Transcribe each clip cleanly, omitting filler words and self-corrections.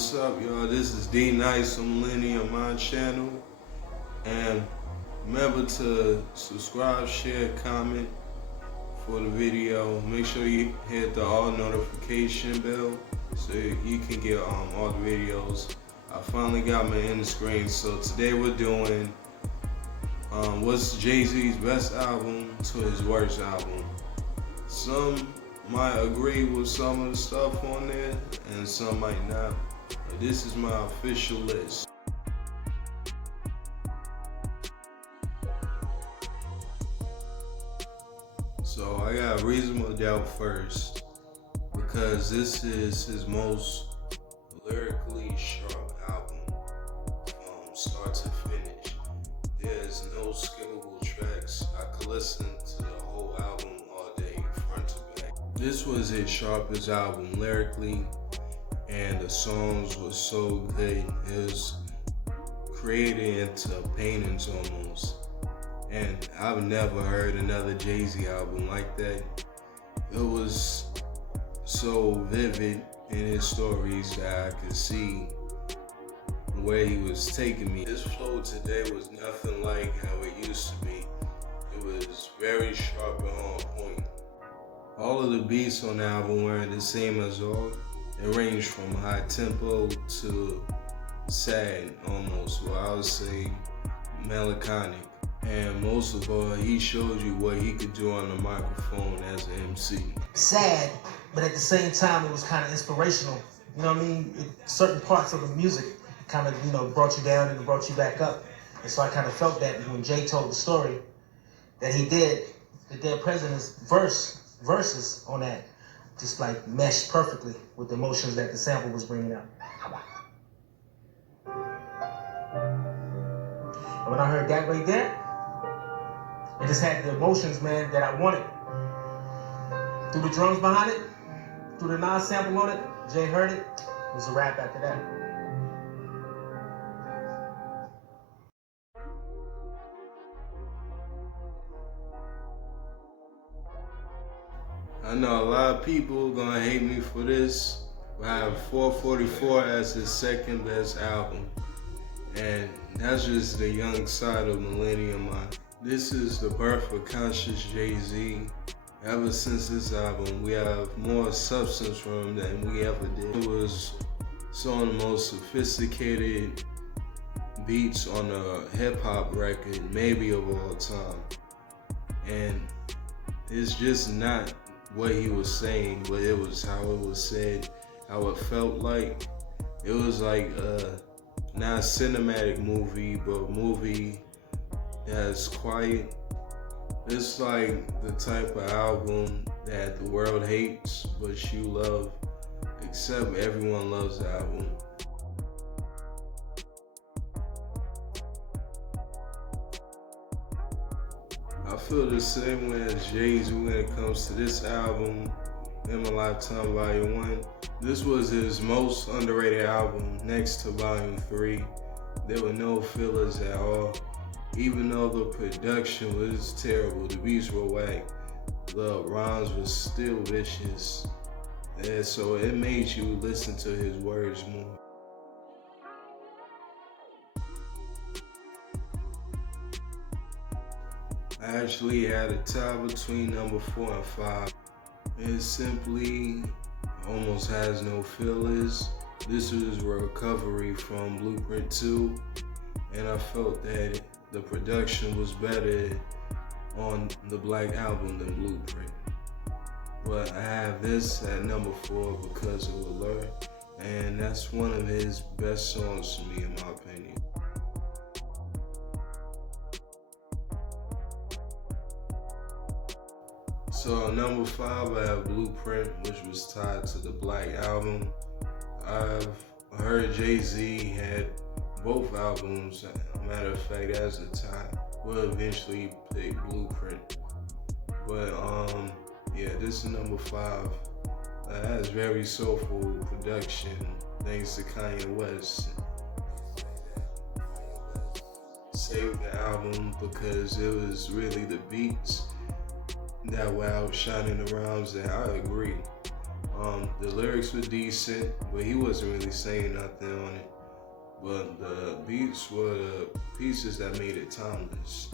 what's up, y'all? This is D Nice on Millennium Mind Channel. And remember to subscribe, share, comment for the video. Make sure you hit the all notification bell so you can get all the videos. I finally got my end screen. So today we're doing what's Jay-Z's best album to his worst album. Some might agree with some of the stuff on there and some might not. But this is my official list. So I got Reasonable Doubt first because this is his most lyrically sharp album from start to finish. There's no skippable tracks. I could listen to the whole album all day, front to back. This was his sharpest album lyrically, and the songs were so good. It was created into paintings almost. And I've never heard another Jay-Z album like that. It was so vivid in his stories that I could see where he was taking me. His flow today was nothing like how it used to be. It was very sharp and on point. All of the beats on the album weren't the same as all. It ranged from high tempo to sad almost, or I would say melancholic. And most of all, he showed you what he could do on the microphone as an MC. Sad, but at the same time, it was kind of inspirational. You know what I mean? Certain parts of the music kind of, brought you down and brought you back up. And so I kind of felt that when Jay told the story that he did, the Dead President's verses on that just like meshed perfectly with the emotions that the sample was bringing out. And when I heard that right there, it just had the emotions, man, that I wanted. Through the drums behind it, through the non-sample on it, Jay heard it. It was a rap after that. I know a lot of people gonna hate me for this, but I have 444 as his second best album. And that's just the young side of Millennium Mind. This is the birth of conscious Jay-Z. Ever since this album, we have more substance from him than we ever did. It was some of the most sophisticated beats on a hip-hop record, maybe of all time. And it's just not what he was saying, but it was how it was said, how it felt like. It was like not a cinematic movie, but a movie that's quiet. It's like the type of album that the world hates, but you love, except everyone loves the album. I feel the same way as Jay-Z when it comes to this album, In My Lifetime Volume 1. This was his most underrated album next to Volume 3. There were no fillers at all. Even though the production was terrible, the beats were whack, the rhymes were still vicious. And so it made you listen to his words more. I actually had a tie between number 4 and 5. It simply almost has no fillers. This was a recovery from Blueprint 2, and I felt that the production was better on the Black Album than Blueprint. But I have this at number 4 because of Alert, and that's one of his best songs to me in my opinion. So number 5, I have Blueprint, which was tied to the Black Album. I've heard Jay-Z had both albums. Matter of fact, as a tie, we'll eventually pick Blueprint. But yeah, this is number 5. It has very soulful production, thanks to Kanye West. Saved the album because it was really the beats that were outshining the rhymes, and I agree. The lyrics were decent, but he wasn't really saying nothing on it. But the beats were the pieces that made it timeless.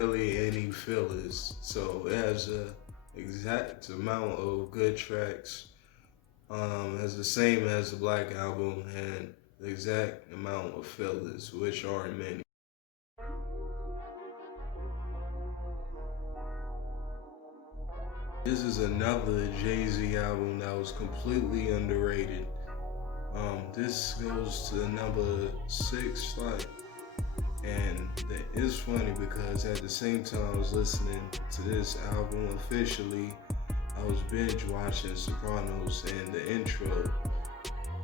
Really any fillers. So it has a exact amount of good tracks. As the same as the Black Album, and the exact amount of fillers, which aren't many. This is another Jay-Z album that was completely underrated. This goes to number 6 spot. And it's funny because at the same time I was listening to this album officially, I was binge watching Sopranos, and the intro,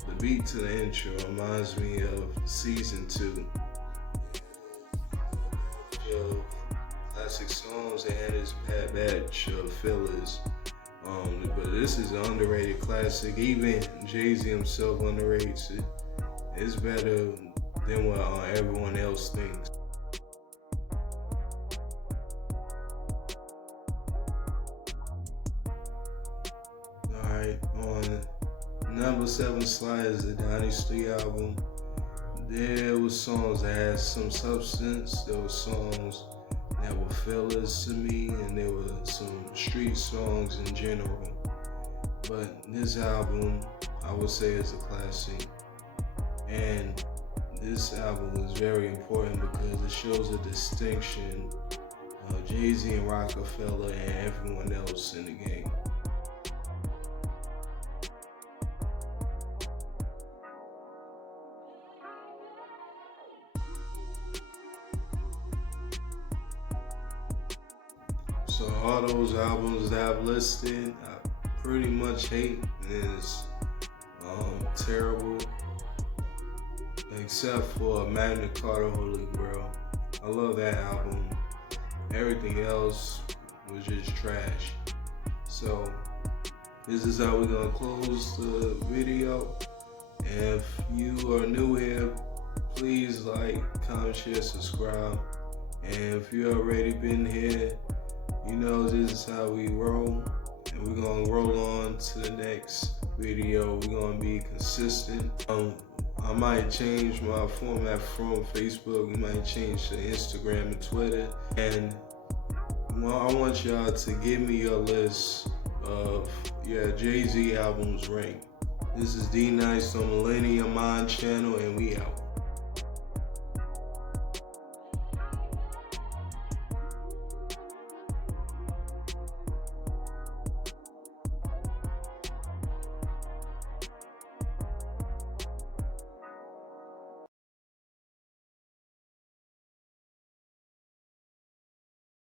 the beat to the intro reminds me of season 2. Of classic songs and its bad batch of fillers. But this is an underrated classic. Even Jay-Z himself underrates it. It's better than what everyone else thinks. Alright, on number 7 slide is the Dynasty album. There was songs that had some substance. There were songs that were fillers to me, and there were some street songs in general. But this album, I would say, is a classic. And this album is very important because it shows a distinction of Jay-Z and Rockefeller and everyone else in the game. So all those albums that I've listed, I pretty much hate. It's terrible. Except for Magna Carta Holy Grail. I love that album. Everything else was just trash. So this is how we're gonna close the video. If you are new here, please like, comment, share, subscribe. And if you already been here, you know this is how we roll. And we're gonna roll on to the next video. We're gonna be consistent. I might change my format from Facebook. We might change to Instagram and Twitter. And I want y'all to give me your list of Jay-Z albums ranked. This is D Nice on Millennium Mind Channel, and we out.